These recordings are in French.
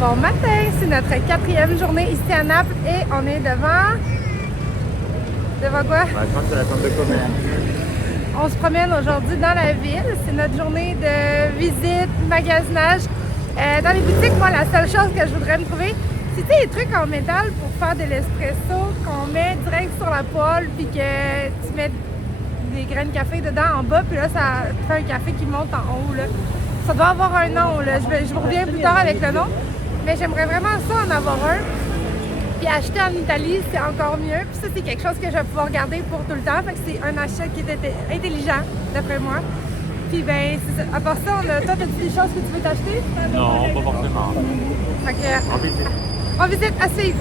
Bon matin, c'est notre 4e journée ici à Naples et on est devant... Devant quoi? Je pense que c'est la chambre de commerce. On se promène aujourd'hui dans la ville. C'est notre journée de visite, magasinage. Dans les boutiques, moi, la seule chose que je voudrais me trouver, c'est des trucs en métal pour faire de l'espresso qu'on met direct sur la poêle puis que tu mets des graines de café dedans en bas puis là, ça te fait un café qui monte en haut, là. Ça doit avoir un nom, là. Je vous reviens plus tard avec le nom. Mais j'aimerais vraiment ça en avoir un. Puis acheter en Italie, c'est encore mieux. Puis ça, c'est quelque chose que je vais pouvoir garder pour tout le temps. Fait que c'est un achat qui est intelligent, d'après moi. Puis ben, c'est ça. À part ça, toi, t'as-tu des choses que tu veux t'acheter? Non, pas forcément. Fait que, En visite. on visite, à suivre.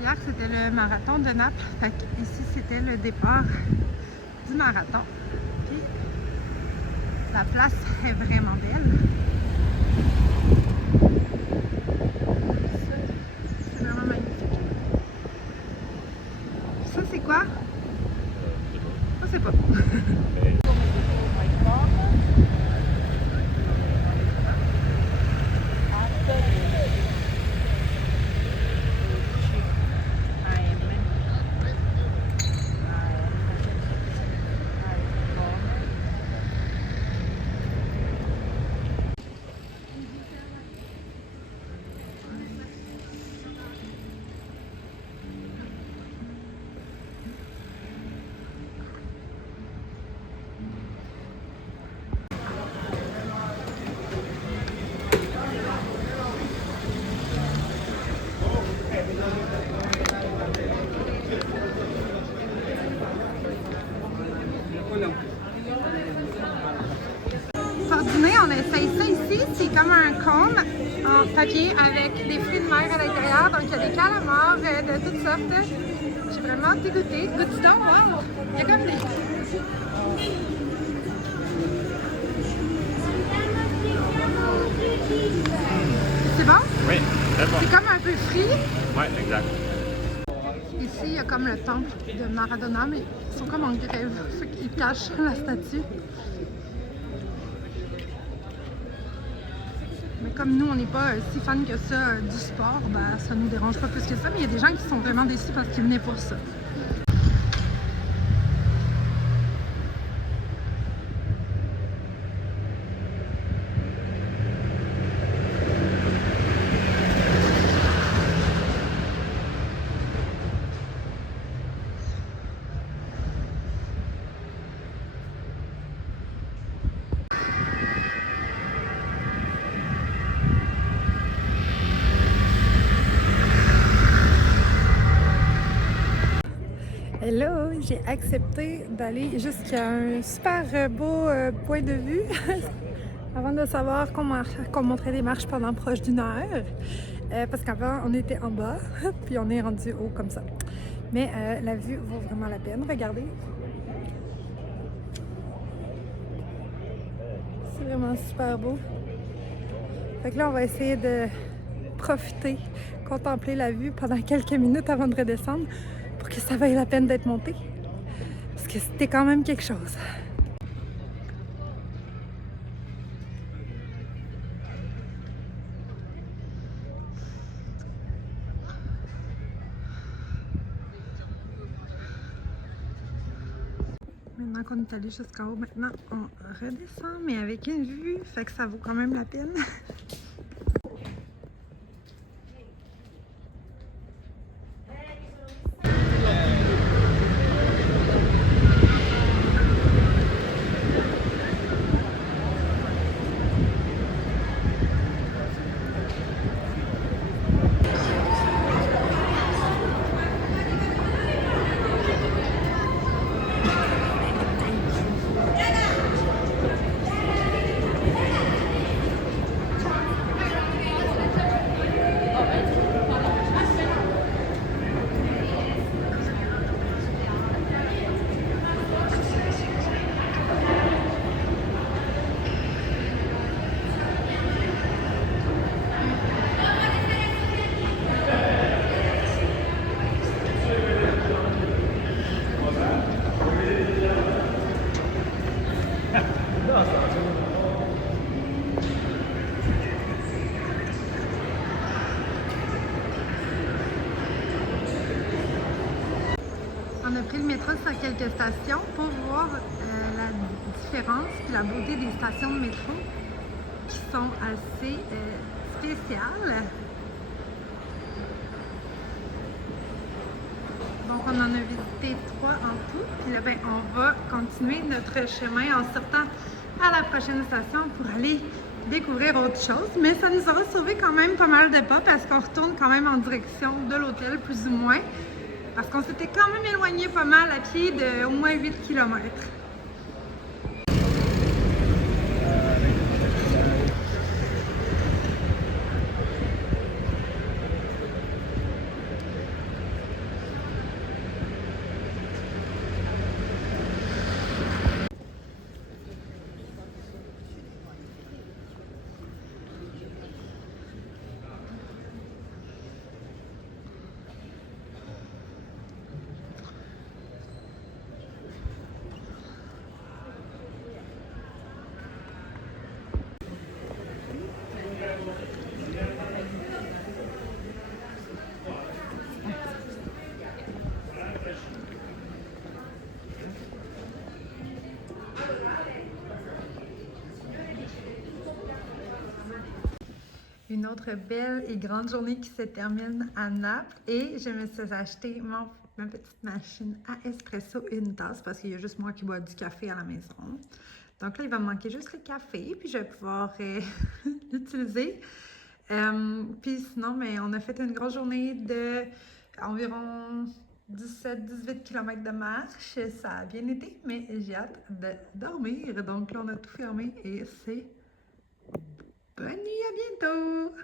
Hier, c'était le marathon de Naples. Fait que ici, c'était le départ du marathon. Puis, la place est vraiment belle. Ça, c'est vraiment magnifique. Ça, c'est quoi? Je sais pas. Pour dîner, on a essayé ça ici. C'est comme un cône en papier avec des fruits de mer à l'intérieur. Donc, il y a des calamars de toutes sortes. J'ai vraiment dégoûté. Goûte donc, wow! Il y a comme des... C'est bon? Oui, très bon. C'est comme un peu frit. Oui, exact. Ici, il y a comme le temple de Maradona, mais ils sont comme en grève. Fait qu'ils cachent la statue. Mais comme nous, on n'est pas si fans que ça du sport, ben, ça nous dérange pas plus que ça. Mais il y a des gens qui sont vraiment déçus parce qu'ils venaient pour ça. Hello, j'ai accepté d'aller jusqu'à un super beau point de vue avant de savoir qu'on montrait des marches pendant proche d'une heure. Parce qu'avant, on était en bas, puis on est rendu haut comme ça. Mais la vue vaut vraiment la peine. Regardez. C'est vraiment super beau. Fait que là, on va essayer de profiter, contempler la vue pendant quelques minutes avant de redescendre pour que ça vaille la peine d'être monté. Parce que c'était quand même quelque chose. Maintenant qu'on est allé jusqu'en haut, maintenant on redescend, mais avec une vue, fait que ça vaut quand même la peine. On a pris le métro sur quelques stations pour voir la différence et la beauté des stations de métro qui sont assez spéciales. Donc on en a visité 3 en tout. Puis là, ben, on va continuer notre chemin en sortant à la prochaine station pour aller découvrir autre chose. Mais ça nous aura sauvé quand même pas mal de pas parce qu'on retourne quand même en direction de l'hôtel plus ou moins. Parce qu'on s'était quand même éloigné pas mal à pied de au moins 8 km. Une autre belle et grande journée qui se termine à Naples et je me suis acheté ma petite machine à espresso, une tasse parce qu'il y a juste moi qui bois du café à la maison. Donc là, il va me manquer juste le café puis je vais pouvoir l'utiliser. Puis sinon, mais on a fait une grosse journée de environ 17-18 km de marche. Ça a bien été, mais j'ai hâte de dormir. Donc là, on a tout fermé et c'est bonne nuit, à bientôt!